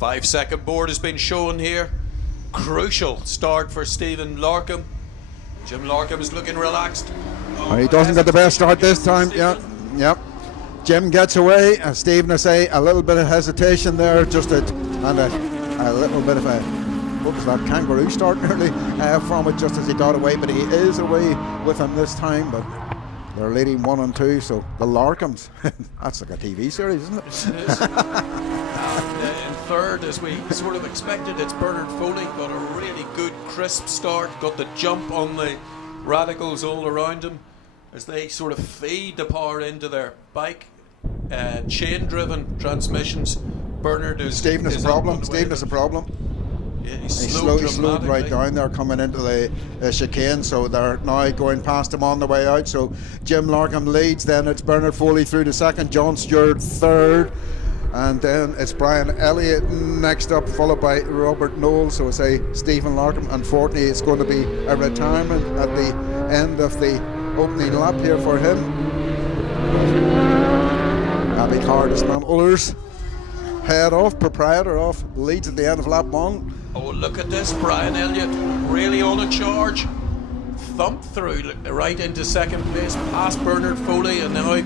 5-second board has been shown here. Crucial start for Stephen Larkham. Jim Larkham is looking relaxed. He doesn't get the best start this time. Yep. Jim gets away. Stephen, I say, a little bit of hesitation there, and a little bit of a, what was that, kangaroo start nearly from it just as he got away, but he is away with him this time. But they're leading 1 and 2, so the Larkhams, that's like a TV series, isn't it? It is. And in third, as we sort of expected, it's Bernard Foley. Got a really good crisp start, got the jump on the radicals all around him as they sort of feed the power into their bike. Chain driven transmissions. Bernard is Stephen is a problem. Yeah, he slowed right down there coming into the chicane, so they're now going past him on the way out. So Jim Larkham leads, then it's Bernard Foley through to second, John Stewart third, and then it's Brian Elliott next up, followed by Robert Knowles. So I say Stephen Larkham, unfortunately it's going to be a retirement at the end of the opening lap here for him. Abby Hardisman Ullers head off, proprietor off, leads at the end of lap 1. Oh, look at this, Brian Elliott really on a charge. Thumped through right into second place, past Bernard Foley, and now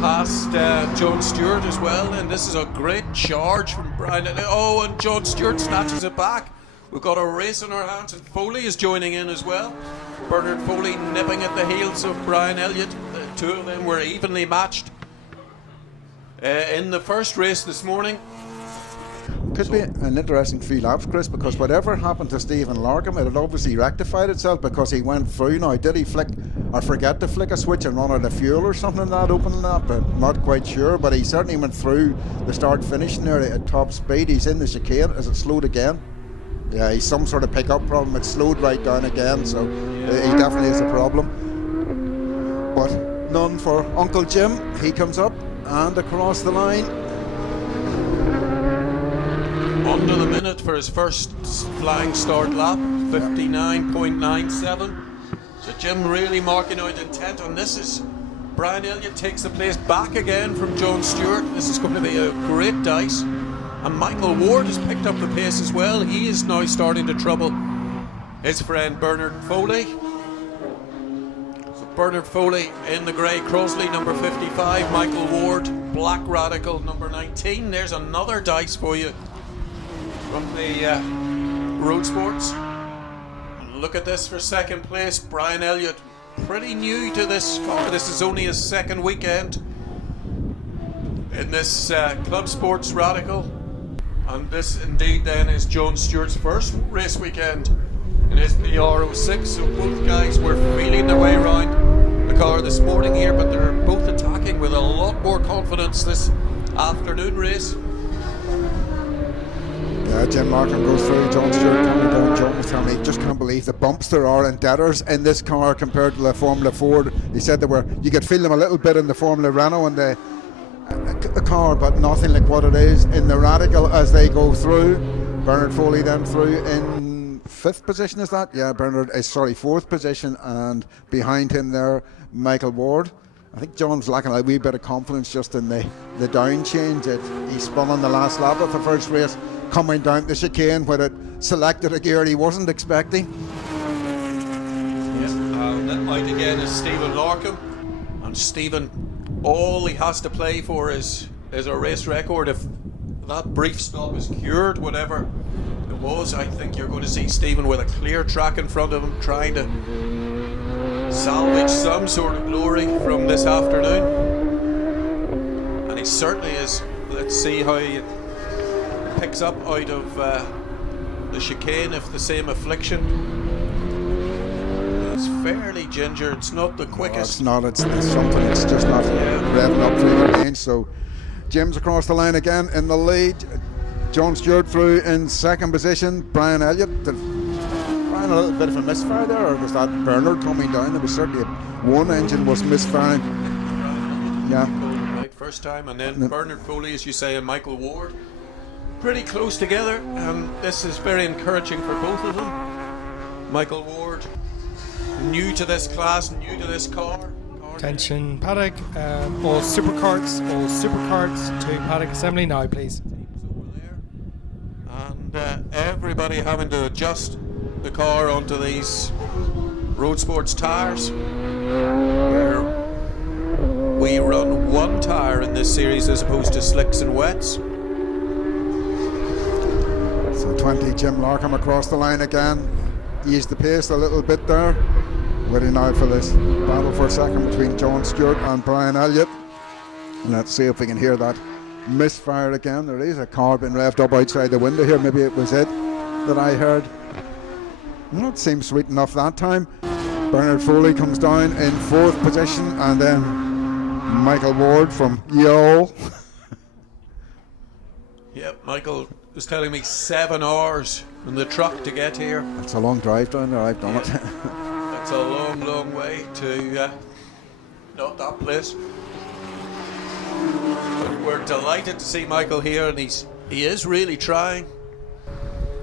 past John Stewart as well. And this is a great charge from Brian Elliott. Oh, and John Stewart snatches it back. We've got a race in our hands, and Foley is joining in as well. Bernard Foley nipping at the heels of Brian Elliott. The two of them were evenly matched in the first race this morning. Could be an interesting few laps, Chris, because whatever happened to Stephen Larkham, it had obviously rectified itself because he went through. Now, did he flick or forget to flick a switch and run out of fuel or something in that opening lap? I'm not quite sure, but he certainly went through the start-finishing area at top speed. He's in the chicane. Is it slowed again? Yeah, he's some sort of pickup problem. It's slowed right down again, so he definitely is a problem. But none for Uncle Jim. He comes up and across the line. Under the minute for his first flying start lap, 59.97. So Jim really marking out intent on this. Is Brian Elliott takes the place back again from John Stewart. This is going to be a great dice. And Michael Ward has picked up the pace as well. He is now starting to trouble his friend Bernard Foley. So Bernard Foley in the grey Crosley, number 55. Michael Ward, black radical, number 19. There's another dice for you from the Roadsports. Look at this for second place. Brian Elliott, pretty new to this car. This is only his second weekend in this Club Sports Radical. And this indeed then is John Stewart's first race weekend in his PR06. So both guys were feeling their way around the car this morning here, but they're both attacking with a lot more confidence this afternoon race. Yeah, Jim Larkham goes through, John Stewart coming down. John was telling me he just can't believe the bumps there are and debtors in this car compared to the Formula Ford. He said you could feel them a little bit in the Formula Renault and the car, but nothing like what it is in the Radical as they go through. Bernard Foley then through in 5th position, is that? Yeah, Bernard is 4th position, and behind him there, Michael Ward. I think John's lacking a wee bit of confidence just in the down change. He spun on the last lap of the first race, coming down the chicane where it selected a gear he wasn't expecting. Yes, that might again is Stephen Larkham. And Stephen, all he has to play for is a race record. If that brief stop is cured, whatever it was, I think you're going to see Stephen with a clear track in front of him, trying to salvage some sort of glory from this afternoon. And he certainly is. Let's see how he picks up out of the chicane, if the same affliction. It's fairly ginger. It's not the quickest. No, it's not. It's something. It's just not revving up through the range. So Jim's across the line again in the lead. John Stewart through in 2nd position. Brian Elliott. Brian, a little bit of a misfire there, or was that Bernard coming down? There was certainly one engine was misfiring. Yeah. Right, first time, and then Bernard Foley, as you say, and Michael Ward, pretty close together, and this is very encouraging for both of them. Michael Ward, new to this class, new to this car. Attention paddock, all supercarts to paddock assembly now, please. and everybody having to adjust the car onto these Roadsports tyres, where we run one tyre in this series as opposed to slicks and wets. So 20, Jim Larkham across the line again. Eased the pace a little bit there. Waiting now for this battle for a second between John Stewart and Brian Elliott. And let's see if we can hear that misfire again. There is a car being revved up outside the window here. Maybe it was it that I heard. Well, it seems sweet enough that time. Bernard Foley comes down in 4th position, and then Michael Ward from Yale. Yep, Michael was telling me 7 hours in the truck to get here. It's a long drive down there, I've done it. It's a long, long way to not that place. But we're delighted to see Michael here, and he is really trying.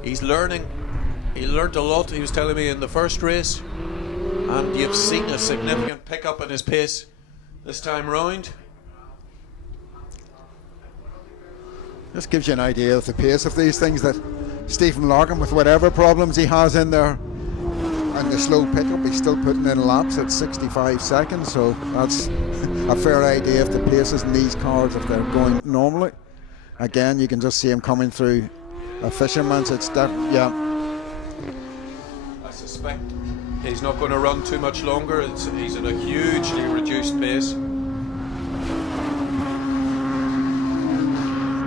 He's learning. He learned a lot, he was telling me, in the first race, and you've seen a significant pickup in his pace this time round. Just gives you an idea of the pace of these things, that Stephen Larkham, with whatever problems he has in there and the slow pickup, he's still putting in laps at 65 seconds, so that's a fair idea of the paces in these cars if they're going normally. Again, you can just see him coming through a fisherman's. Yeah. I suspect he's not going to run too much longer. He's at a hugely reduced pace.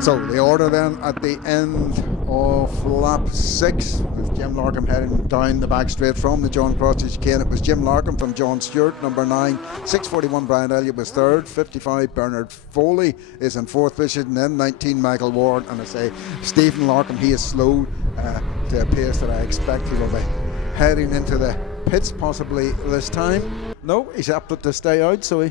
So the order then at the end of lap 6, with Jim Larkham heading down the back straight from the John Crossley chicane. It was Jim Larkham from John Stewart, number 9. 6:41 Brian Elliott was 3rd. 55 Bernard Foley is in 4th position. Then 19 Michael Ward. And I say Stephen Larkham, he is slow to a pace that I expect he will be heading into the pits possibly this time. No, he's opted to stay out, so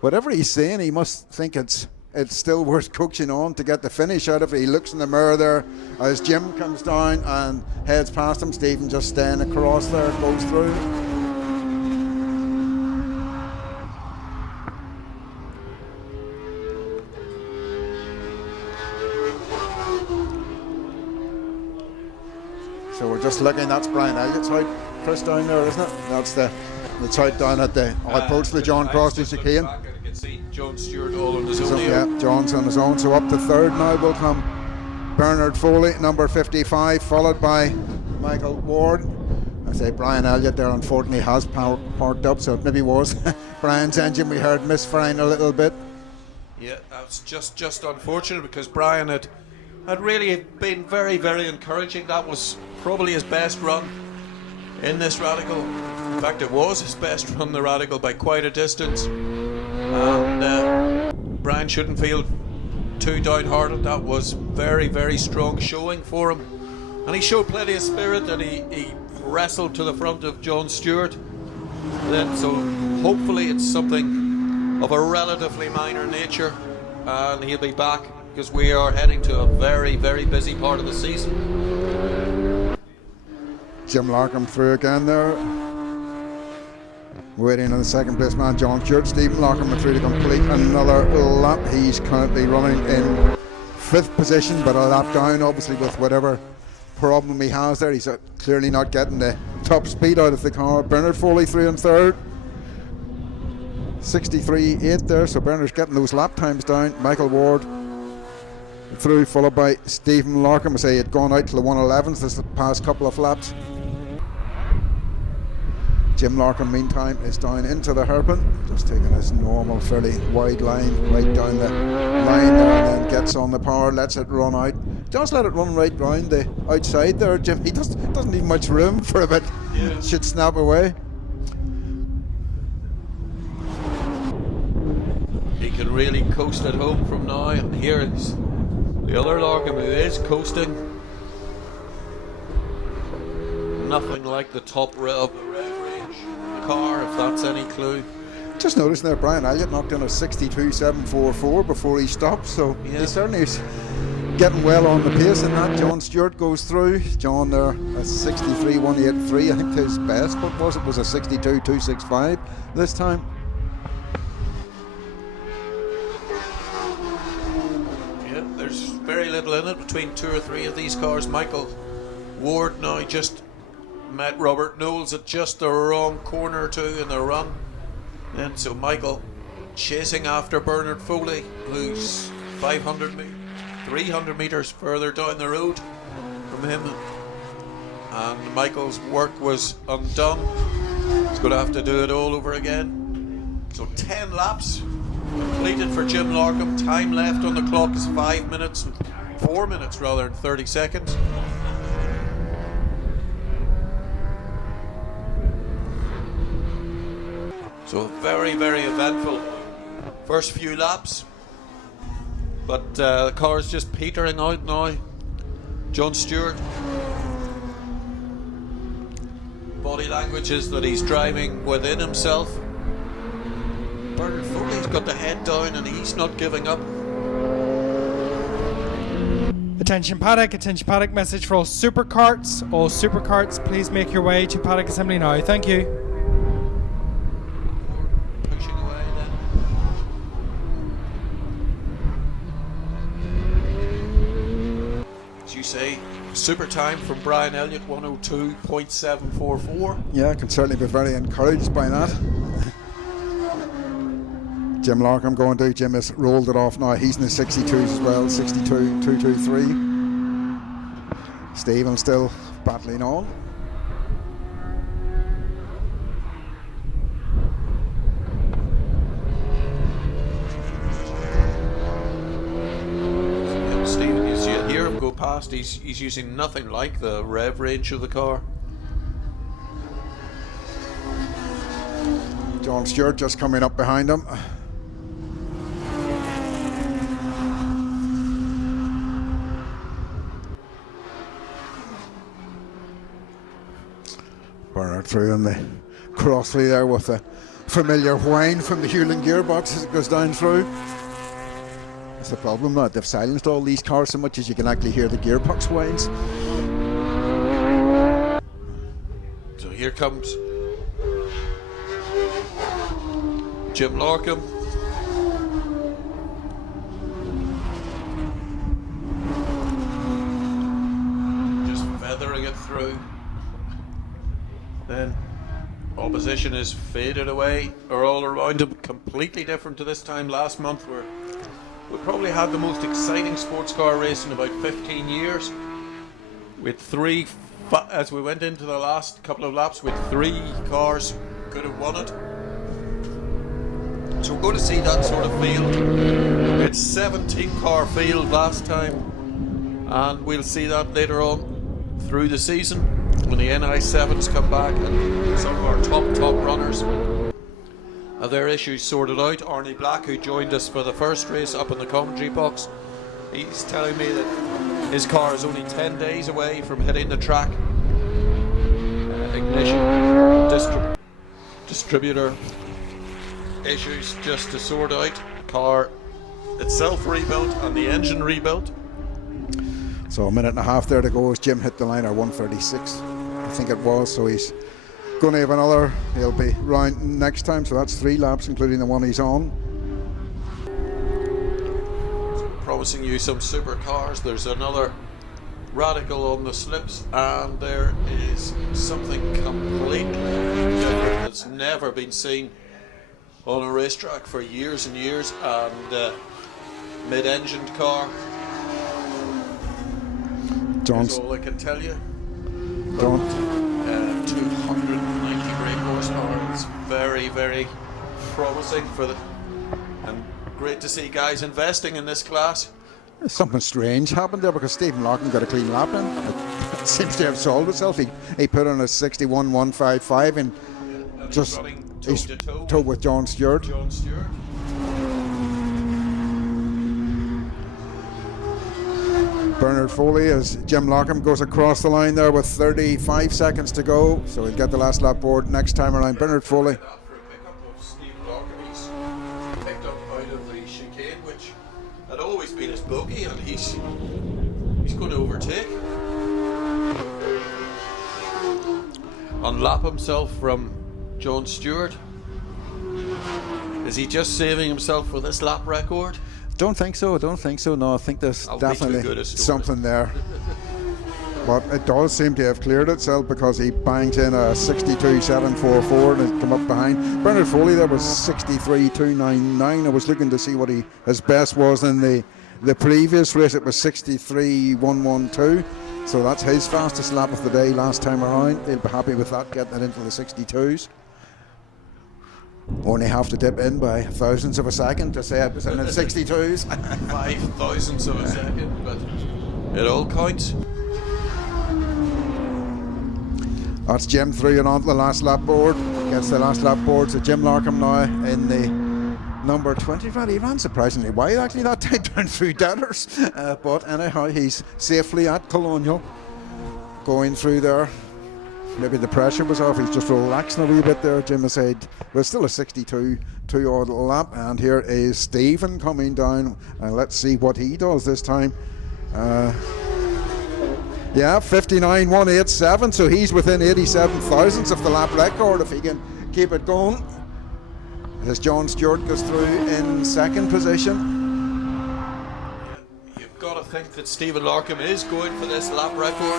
whatever he's saying, he must think it's still worth coaching on to get the finish out of it. He looks in the mirror there as Jim comes down and heads past him. Stephen just staying across there, goes through. So we're just looking, that's Brian Elliott's out, Chris, down there, isn't it? That's out down at the approach to the John Crossley chicane. See John Stewart all on his own. So, yeah, John's on his own. So up to 3rd now will come Bernard Foley, number 55, followed by Michael Ward. I say Brian Elliott there unfortunately has parked up, so it maybe was Brian's engine we heard misfiring a little bit. Yeah, that's just unfortunate, because Brian had really been very, very encouraging. That was probably his best run in this Radical. In fact, it was his best run, the Radical, by quite a distance. And Brian shouldn't feel too downhearted. That was very, very strong showing for him, and he showed plenty of spirit, and he wrestled to the front of John Stewart then. So hopefully it's something of a relatively minor nature, and he'll be back, because we are heading to a very, very busy part of the season. Jim Larkham through again there, waiting on the 2nd place man John Stewart. Stephen Larkham went through to complete another lap. He's currently running in 5th position, but a lap down, obviously, with whatever problem he has there. He's clearly not getting the top speed out of the car. Bernard Foley through in 3rd. 63.8 there, so Bernard's getting those lap times down. Michael Ward through, followed by Stephen Larkham. I say he had gone out to the 111s this past couple of laps. Jim Larkham, meantime, is down into the hairpin, just taking his normal, fairly wide line right down the line there, and then gets on the power, lets it run out. Just let it run right round the outside there, Jim. He doesn't need much room for a bit. Yeah. Should snap away. He can really coast at home from now. And here is the other Larkham who is coasting. Nothing like the top of the Red Range car, if that's any clue. Just noticing there, Brian Elliott knocked in a 62.744 before he stopped, so yeah, he certainly is getting well on the pace in that. John Stewart goes through. John there, a 63.183, I think his best, what was it? Was a 62.265 this time. Yeah, There's very little in it between 2 or 3 of these cars. Michael Ward now just met Robert Knowles at just the wrong corner or two in the run. And so Michael chasing after Bernard Foley, who's 300 metres further down the road from him. And Michael's work was undone. He's going to have to do it all over again. So 10 laps completed for Jim Larkham. Time left on the clock is 4 minutes rather than 30 seconds. So very, very eventful first few laps. But the car's just petering out now. John Stewart. Body language is that he's driving within himself. Bernard Foley's got the head down and he's not giving up. Attention paddock message for all supercarts. All supercarts, please make your way to paddock assembly now. Thank you. Pushing away then. As you say, super time from Brian Elliott, 102.744. Yeah, I can certainly be very encouraged by that. Jim Larkham going to. Jim has rolled it off now. He's in the 62s as well, 62.223. Stephen still battling on. Stephen, as you hear him go past, he's using nothing like the rev range of the car. John Stewart just coming up behind him. Bernard through in the Crossley there with a familiar whine from the Hewland gearbox as it goes down through. That's the problem now. They've silenced all these cars so much as you can actually hear the gearbox whines. So here comes Jim Larkham. Just feathering it through. Then opposition is faded away, or all around him. Completely different to this time last month, where we probably had the most exciting sports car race in about 15 years. With as we went into the last couple of laps, with 3 cars could have won it. So we're going to see that sort of field. We had 17 car field last time, and we'll see that later on through the season when the NI7s come back and some of our top runners have their issues sorted out. Arnie Black, who joined us for the first race up in the commentary box, he's telling me that his car is only 10 days away from hitting the track. Ignition, distributor issues just to sort out. Car itself rebuilt and the engine rebuilt. So a minute and a half there to go as Jim hit the line, or 1:36 I think it was. So he's going to have another, he'll be round next time, so that's 3 laps including the one he's on. So promising you some supercars. There's another radical on the slips, and there is something completely different that's never been seen on a racetrack for years and years, and mid-engined car. That's all I can tell you. 290 brake horsepower. It's very, very promising and great to see guys investing in this class. Something strange happened there because Stephen Larkin got a clean lap in. It seems to have solved itself. He put on a 61.155 and just he's toe with John Stewart. Bernard Foley as Jim Larkham goes across the line there with 35 seconds to go, so he'll get the last lap board next time around. Bernard Foley. He's picked up out of the chicane, which had always been his bogey, and he's going to overtake. Unlap himself from John Stewart. Is he just saving himself for this lap record? Don't think so. No, I think there's I'll be too good definitely a story. something there. But it does seem to have cleared itself because he banged in a 62.744 and come up behind. Bernard Foley there was 63.299. I was looking to see what his best was in the previous race. It was 63.112. So that's his fastest lap of the day last time around. He'll be happy with that, getting it into the 62s. Only have to dip in by thousandths of a second to say it was in the 62s. 5 thousandths of a second, but it all counts. That's Jim through and onto the last lap board. Gets the last lap board. So Jim Larkham now in the number 20. He ran surprisingly wide actually that time down through Deaders. But anyhow, he's safely at Colonial. Going through there. Maybe the pressure was off. He's just relaxing a wee bit there. Jim has said, well, still a 62 odd lap. And here is Stephen coming down. And let's see what he does this time. Yeah, 59.187, so he's within 87 thousandths of the lap record if he can keep it going. As John Stewart goes through in second position. You've got to think that Stephen Larkham is going for this lap record.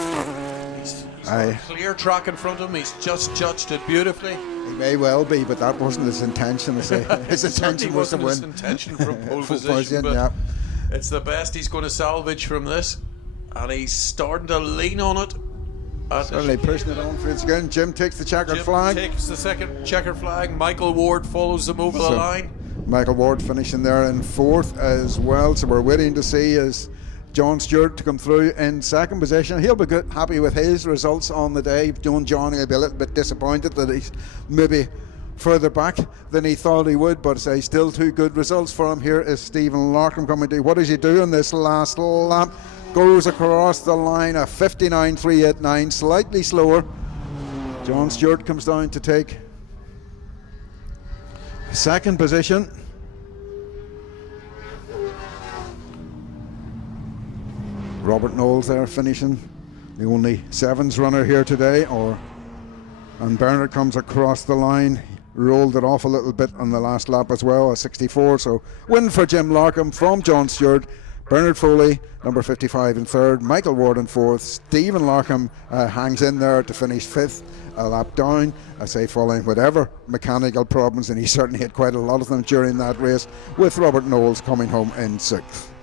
He's got a clear track in front of him. He's just judged it beautifully. He may well be, but that wasn't his intention. His intention was to win. His intention from pole position, but yeah. It's the best he's going to salvage from this. And he's starting to lean on it. Certainly pushing it on for it again. Jim takes the checkered flag. Takes the second checkered flag. Michael Ward follows them over the line. Michael Ward finishing there in fourth as well. So we're waiting to see as John Stewart to come through in second position. He'll be good, happy with his results on the day. John will be a little bit disappointed that he's maybe further back than he thought he would, but say still 2 good results for him. Here is Stephen Larkham coming to. What does he do in this last lap? Goes across the line, a 59.389, slightly slower. John Stewart comes down to take second position. Robert Knowles there finishing, the only sevens runner here today. And Bernard comes across the line, rolled it off a little bit on the last lap as well, a 64. So win for Jim Larkham from John Stewart. Bernard Foley, number 55 in third. Michael Ward in fourth. Stephen Larkham hangs in there to finish fifth, a lap down. I say following whatever mechanical problems, and he certainly had quite a lot of them during that race, with Robert Knowles coming home in sixth.